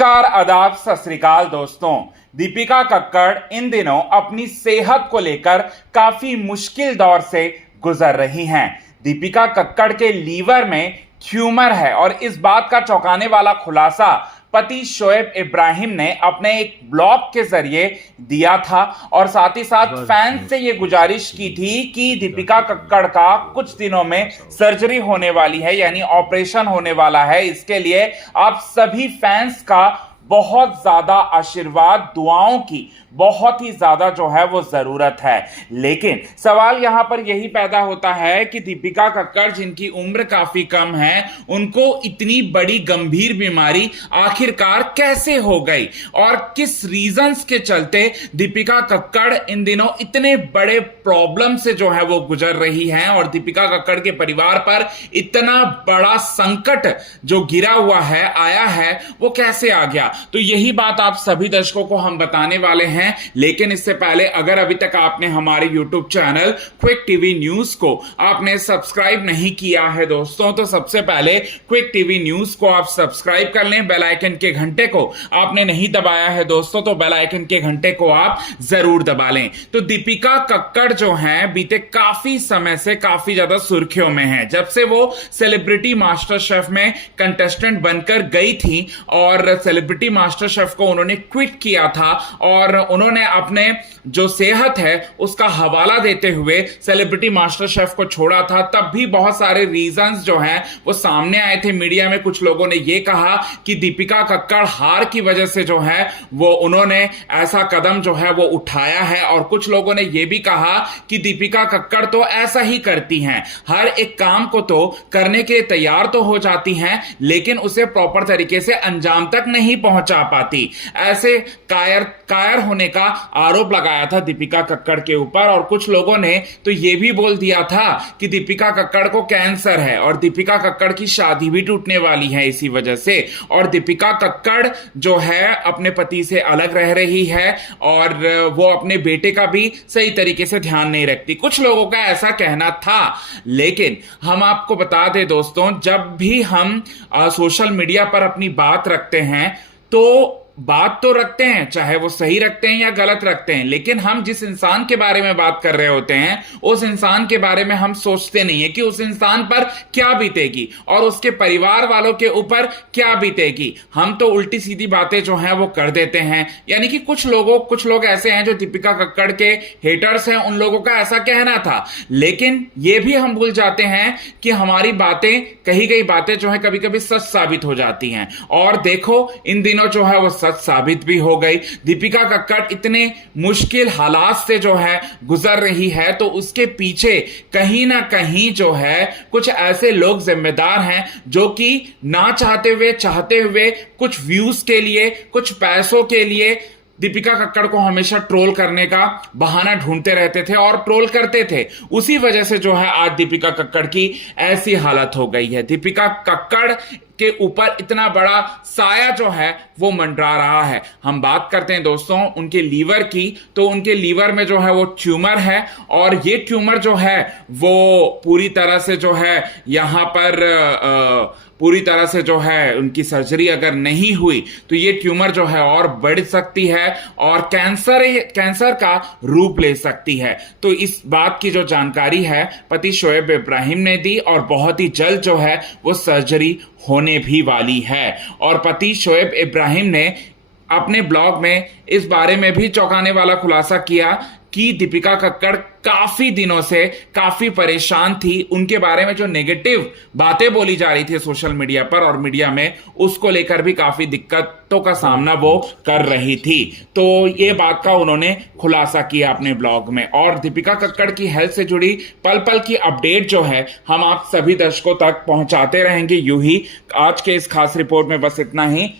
नमस्कार, आदाब, सत श्री अकाल दोस्तों। दीपिका कक्कड़ इन दिनों अपनी सेहत को लेकर काफी मुश्किल दौर से गुजर रही हैं। दीपिका कक्कड़ के लीवर में ट्यूमर है और इस बात का चौंकाने वाला खुलासा पति शोएब इब्राहिम ने अपने एक ब्लॉग के जरिए दिया था और साथ ही साथ फैंस से यह गुजारिश की थी कि दीपिका कक्कड़ का कुछ दिनों में सर्जरी होने वाली है, यानी ऑपरेशन होने वाला है। इसके लिए आप सभी फैंस का बहुत ज्यादा आशीर्वाद, दुआओं की बहुत ही ज्यादा जो है वो जरूरत है। लेकिन सवाल यहां पर यही पैदा होता है कि दीपिका कक्कड़, जिनकी उम्र काफी कम है, उनको इतनी बड़ी गंभीर बीमारी आखिरकार कैसे हो गई और किस रीजंस के चलते दीपिका कक्कड़ इन दिनों इतने बड़े प्रॉब्लम से जो है वो गुजर रही हैं और दीपिका कक्कड़ के परिवार पर इतना बड़ा संकट जो गिरा हुआ है, आया है, वो कैसे आ गया। तो यही बात आप सभी दर्शकों को हम बताने वाले हैं। लेकिन इससे पहले अगर अभी तक आपने हमारे YouTube channel quick TV news को आपने सब्सक्राइब नहीं किया है दोस्तों, तो सबसे पहले क्विक टीवी न्यूज को आप सब्सक्राइब कर लें। बेल आइकन के घंटे को आपने नहीं दबाया है दोस्तों, तो बेल आइकन के घंटे को आप जरूर दबा लें। तो दीपिका कक्कड़ जो हैं बीते काफी समय से काफी ज्यादा सुर्खियों में हैं। जब से वो सेलिब्रिटी मास्टर शेफ में कंटेस्टेंट बनकर गई थी और सेलिब्रिटी मास्टर शेफ को उन्होंने क्विट किया था और उन्होंने अपने जो सेहत है उसका हवाला देते हुए सेलिब्रिटी मास्टर शेफ को छोड़ा था, तब भी बहुत सारे रीजंस जो हैं वो सामने आए थे। मीडिया में कुछ लोगों ने ये कहा कि दीपिका कक्कड़ हार की वजह से जो है वो उन्होंने ऐसा कदम जो है वो उठाया है, और कुछ लोगों ने ये भी कहा कि दीपिका कक्कड़ तो ऐसा ही करती हैं, हर एक काम को तो करने के तैयार तो हो जाती हैं लेकिन उसे प्रॉपर तरीके से अंजाम तक नहीं पहुंचा पाती। ऐसे कायर होने का आरोप लगाया था दीपिका कक्कड़ के ऊपर, और कुछ लोगों ने तो यह भी बोल दिया था कि दीपिका कक्कड़ को कैंसर है और दीपिका कक्कड़ की शादी भी टूटने वाली है इसी वजह से, और दीपिका कक्कड़ जो है अपने पति से अलग रह रही है और वो अपने बेटे का भी सही तरीके से ध्यान नहीं रखती। कुछ लोगों का ऐसा कहना था। लेकिन हम आपको बता दें दोस्तों, जब भी हम सोशल मीडिया पर अपनी बात रखते हैं तो बात तो रखते हैं, चाहे वो सही रखते हैं या गलत रखते हैं, लेकिन हम जिस इंसान के बारे में बात कर रहे होते हैं उस इंसान के बारे में हम सोचते नहीं है कि उस इंसान पर क्या बीतेगी और उसके परिवार वालों के ऊपर क्या बीतेगी। हम तो उल्टी सीधी बातें जो हैं वो कर देते हैं। यानी कि कुछ लोग ऐसे हैं जो दीपिका कक्कड़ के हेटर्स हैं, उन लोगों का ऐसा कहना था। लेकिन ये भी हम भूल जाते हैं कि हमारी बातें, कही गई बातें जो है कभी कभी सच साबित हो जाती हैं, और देखो इन दिनों जो है वो साबित भी हो गई। दीपिका कक्कड़ इतने मुश्किल हालात से जो है गुजर रही है, तो उसके पीछे कहीं ना कहीं जो है कुछ ऐसे लोग जिम्मेदार हैं जो कि ना चाहते हुए कुछ व्यूज के लिए, कुछ पैसों के लिए दीपिका कक्कड़ को हमेशा ट्रोल करने का बहाना ढूंढते रहते थे और ट्रोल करते थे। उसी वजह से जो है आज दीपिका कक्कड़ की ऐसी हालत हो गई है। दीपिका कक्कड़ के ऊपर इतना बड़ा साया जो है वो मंडरा रहा है। हम बात करते हैं दोस्तों उनके लीवर की, तो उनके लीवर में जो है वो ट्यूमर है, और ये ट्यूमर जो है वो पूरी तरह से जो है यहां पर पूरी तरह से जो है उनकी सर्जरी अगर नहीं हुई तो ये ट्यूमर जो है और बढ़ सकती है और कैंसर का रूप ले सकती है। तो इस बात की जो जानकारी है पति शोएब इब्राहिम ने दी, और बहुत ही जल्द जो है वो सर्जरी होने भी वाली है। और पति शोएब इब्राहिम ने अपने ब्लॉग में इस बारे में भी चौंकाने वाला खुलासा किया कि दीपिका कक्कड़ काफी दिनों से काफी परेशान थी। उनके बारे में जो नेगेटिव बातें बोली जा रही थी सोशल मीडिया पर और मीडिया में, उसको लेकर भी काफी दिक्कतों का सामना वो कर रही थी। तो ये बात का उन्होंने खुलासा किया अपने ब्लॉग में। और दीपिका कक्कड़ की हेल्थ से जुड़ी पल पल की अपडेट जो है हम आप सभी दर्शकों तक पहुंचाते रहेंगे यूं ही। आज के इस खास रिपोर्ट में बस इतना ही।